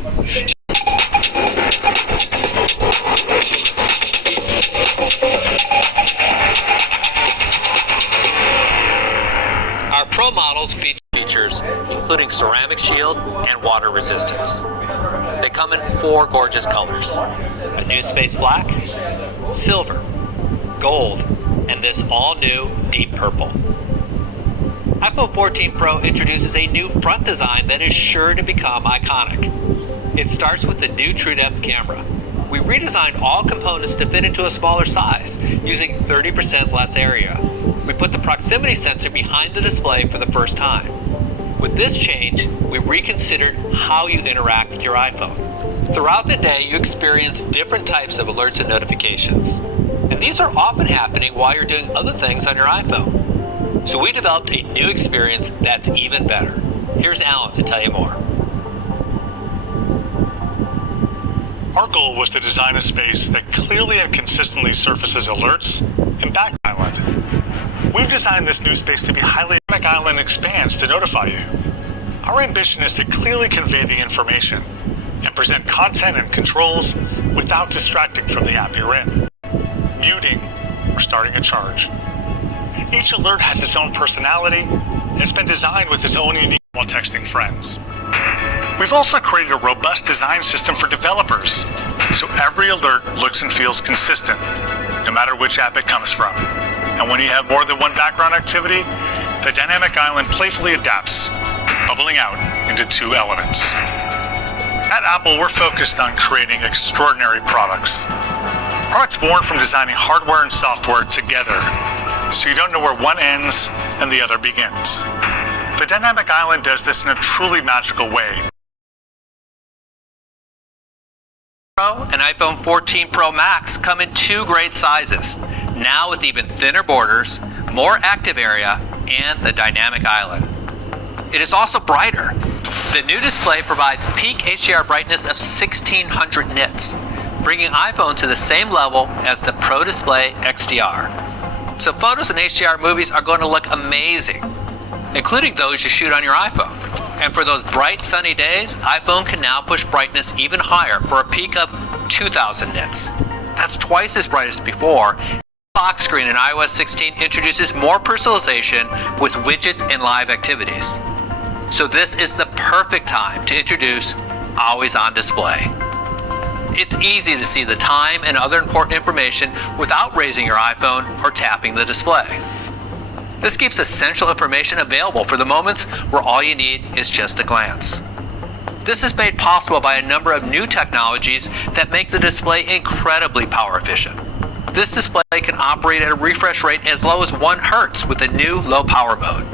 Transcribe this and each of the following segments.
Our Pro models feature features including ceramic shield and water resistance. They come in 4 gorgeous colors: a new space black, silver, gold, and this all-new deep purple. iPhone 14 Pro introduces a new front design that is sure to become iconic. It starts with the new TrueDepth camera. We redesigned all components to fit into a smaller size, using 30% less area. We put the proximity sensor behind the display for the first time. With this change, we reconsidered how you interact with your iPhone. Throughout the day, you experience different types of alerts and notifications. And these are often happening while you're doing other things on your iPhone. So we developed a new experience that's even better. Here's Alan to tell you more. Our goal was to design a space that clearly and consistently surfaces alerts and back island. We've designed this new space to be highly dynamic island expands to notify you. Our ambition is to clearly convey the information and present content and controls without distracting from the app you're in, muting, or starting a charge. Each alert has its own personality and it's been designed with its own unique while texting friends. We've also created a robust design system for developers, so every alert looks and feels consistent, no matter which app it comes from. And when you have more than one background activity, the dynamic island playfully adapts, bubbling out into 2 elements. At Apple, we're focused on creating extraordinary products. Products born from designing hardware and software together, so you don't know where one ends and the other begins. The dynamic island does this in a truly magical way. Pro and iPhone 14 Pro Max come in 2 great sizes, now with even thinner borders, more active area, and the dynamic island. It is also brighter. The new display provides peak HDR brightness of 1600 nits, bringing iPhone to the same level as the Pro Display XDR. So photos and HDR movies are going to look amazing, including those you shoot on your iPhone. And for those bright sunny days, iPhone can now push brightness even higher for a peak of 2000 nits. That's twice as bright as before. The lock screen in iOS 16 introduces more personalization with widgets and live activities. So this is the perfect time to introduce Always On Display. It's easy to see the time and other important information without raising your iPhone or tapping the display. This keeps essential information available for the moments where all you need is just a glance. This is made possible by a number of new technologies that make the display incredibly power efficient. This display can operate at a refresh rate as low as 1 Hz with a new low power mode.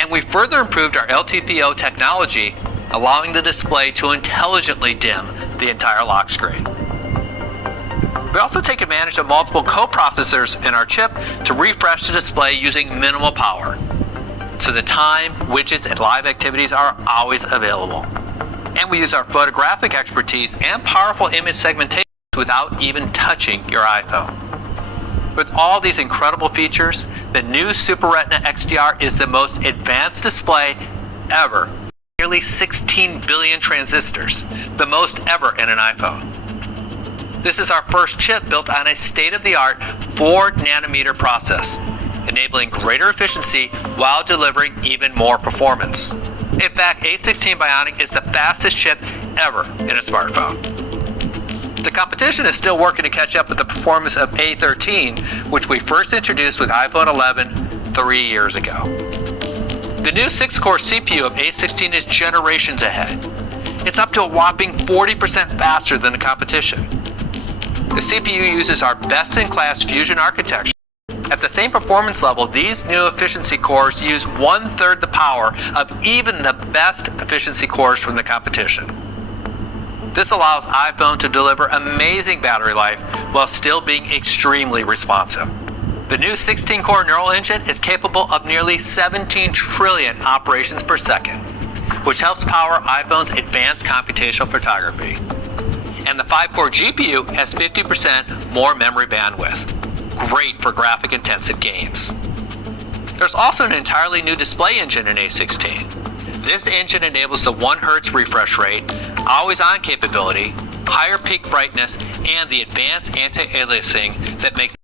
And we further improved our LTPO technology, allowing the display to intelligently dim the entire lock screen. We also take advantage of multiple co-processors in our chip to refresh the display using minimal power. So the time, widgets, and live activities are always available. And we use our photographic expertise and powerful image segmentation without even touching your iPhone. With all these incredible features, the new Super Retina XDR is the most advanced display ever. Nearly 16 billion transistors, the most ever in an iPhone. This is our first chip built on a state-of-the-art 4-nanometer process, enabling greater efficiency while delivering even more performance. In fact, A16 Bionic is the fastest chip ever in a smartphone. The competition is still working to catch up with the performance of A13, which we first introduced with iPhone 11 3 years ago. The new 6-core CPU of A16 is generations ahead. It's up to a whopping 40% faster than the competition. The CPU uses our best-in-class Fusion architecture. At the same performance level, these new efficiency cores use 1/3 the power of even the best efficiency cores from the competition. This allows iPhone to deliver amazing battery life while still being extremely responsive. The new 16-core neural engine is capable of nearly 17 trillion operations per second, which helps power iPhone's advanced computational photography. And the 5-core GPU has 50% more memory bandwidth. Great for graphic-intensive games. There's also an entirely new display engine in A16. This engine enables the 1 Hz refresh rate, always-on capability, higher peak brightness, and the advanced anti-aliasing that makes